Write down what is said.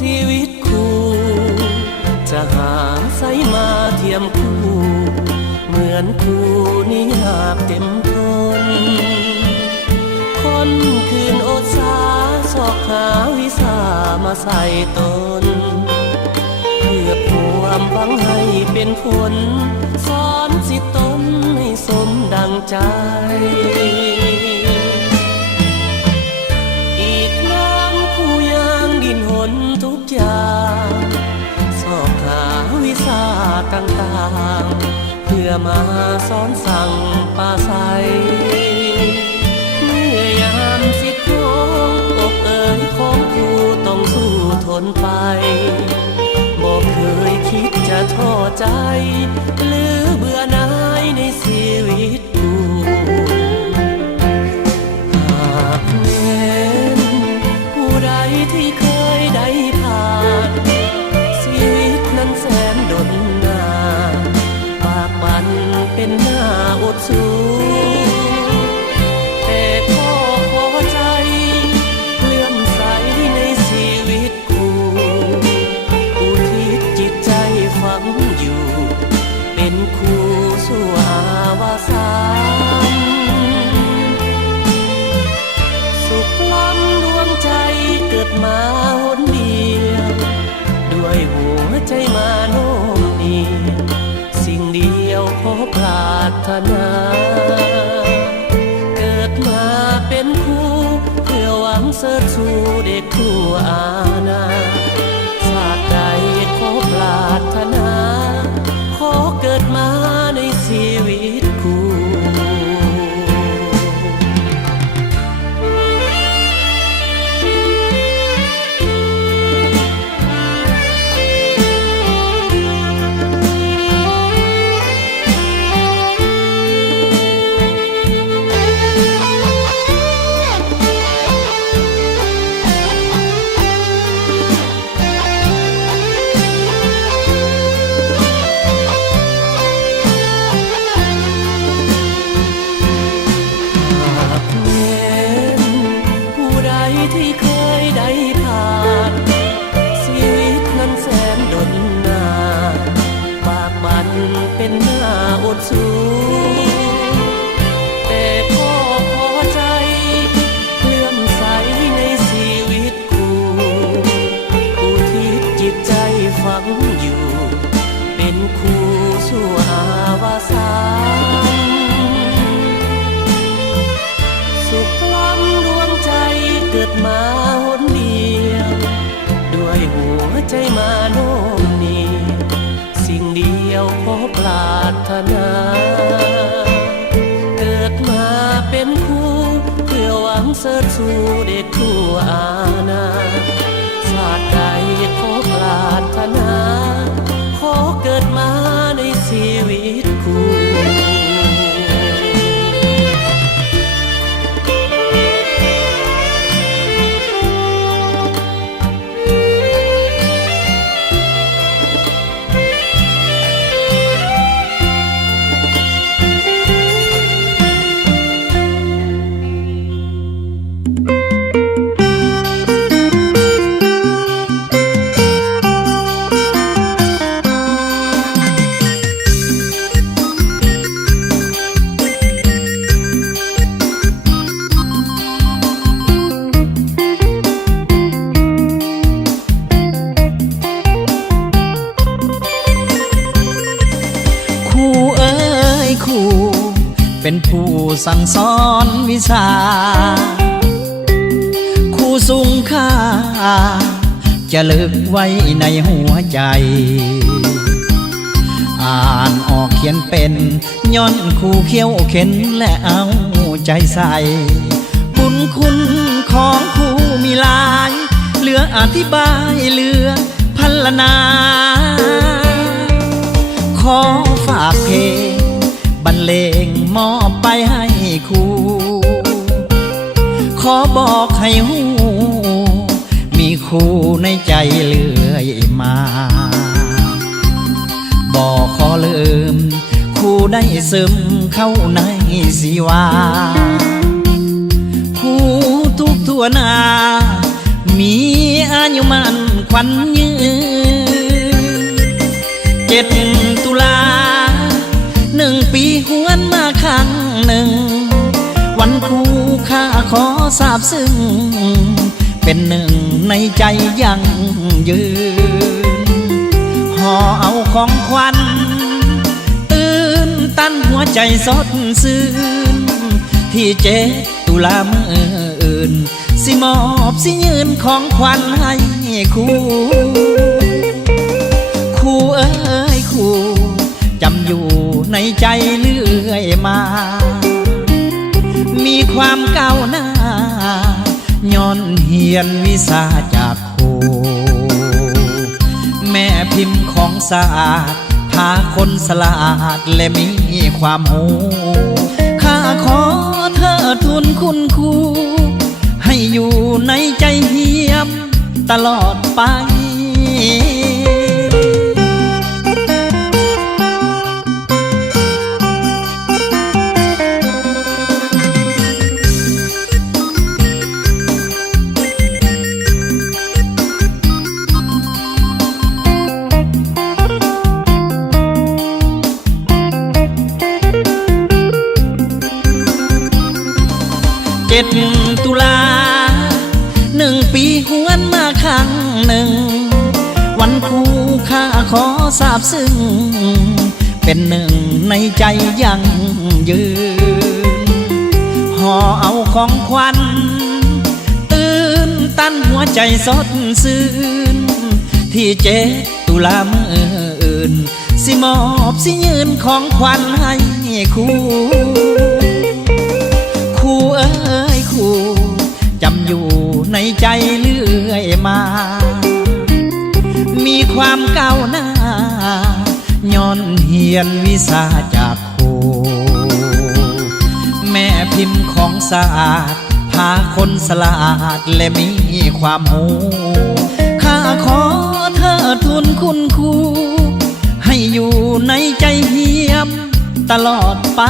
ชีวิตคู่จะหาใส่มาเทียมคู่เหมือนคู่นี้หากเต็มทนคนคืนอดสาสอกหาวิสามาใส่ตนเพื่อความหวังให้เป็นผลสอนสิตนให้สมดังใจอีกน้ำคู่ยางดินหนทุกอย่างสอบหาวิสาต่างๆเพื่อมาสอนสั่งป่าใสเมื่อยามสิโค้งอกเอ๋ยของคู่ต้องสู้ทนไปบอกเคยคิดจะท้อใจหรือเบื่อหน่ายในชีวิตคู่หากแม้นผู้ใดที่เคยได้ผ่านชีวิตนั้นแสนดนนานปากมันเป็นหน้าอดสู้แต่พ่อพอใจเลื่อมใสในชีวิตคู่อุทิศจิตใจฝังอยู่เป็นคู่สู่อาวสานสุขล้ำดวงใจเกิดมาหนเดียวด้วยหัวใจมาโน้มเอียงสิ่งเดียวขอปรารถนาเกิดมาเป็นคู่เพื่อหวังเสริฐสู่เด็กทั่วอาณาชาติใดขอปรารถนาขอเกิดมาในชีวิตคู่ที่เคยได้ผ่านชีวิตนั้นแสนดนนานปากมันเป็นหน้าอดสู้แต่พ่อพอใจเลื่อมใสในชีวิตคู่อุทิศจิตใจฝังอยู่เป็นคู่สู่อาวสานสุขล้ำดวงใจเกิดมาหนเดียวด้วยหัวใจมาโน้มเนียงสิ่งเดียวขอปรารถนาเกิดมาเป็นคู่เพื่อหวังเสริฐสู่เด็กทั่วอาณาชาติใดขอปรารถนาขอเกิดมาในชีวิตคู่เป็นผู้สั่งสอนวิชาคู่สูงค่าจะลึกไว้ในหัวใจอ่านออกเขียนเป็นย้อนคู่เขี้ยวเข็นและเอาใจใส่บุญคุณของคู่มีหลายเหลืออธิบายเหลือพรรณนาขอฝากเพลงบรรเลงมอบไปให้คู่ขอบอกให้หูมีคู่ในใจเลื่อยมาบอกขอลืมคู่ได้ซึมเข้าในสีวาคู่ทุกทั่วหน้ามีอายุมันขวัญ วันยืน7 ตุลา1 ปีหวนมาครั้งหนึ่งวันคู่ข้าขอสาบซึ้งเป็นหนึ่งในใจยังยืนห่อเอาของขวัญตื่นตันหัวใจสดชื่นที่7 ตุลาเมื่ออื่นสิมอบสิยืนของขวัญให้คู่เอ้ยคู่จำอยู่ในใจเรื่อยมามีความก้าวหน้าย้อนเฮียนวิชาจากครูแม่พิมพ์ของศาสตร์พาคนสลาดและมีความหูข้าขอเธอทุนคุณครูให้อยู่ในใจเฮียมตลอดไป7 ตุลา1 ปีหวนมาครั้งหนึ่งวันคู่ข้าขอสาบซึ้งเป็นหนึ่งในใจยังยืนห่อเอาของขวัญตื่นตันหัวใจสดชื่นที่7 ตุลาเมื่ออื่นสิมอบสิยืนของขวัญให้คู่เอ้ยคู่จำอยู่ในใจเรื่อยมามีความก้าวหน้าย้อนเฮียนวิชาจากครูแม่พิมพ์ของศาสตร์พาคนสลาดและมีความหูข้าขอเธอทุนคุณครูให้อยู่ในใจเฮียมตลอดไป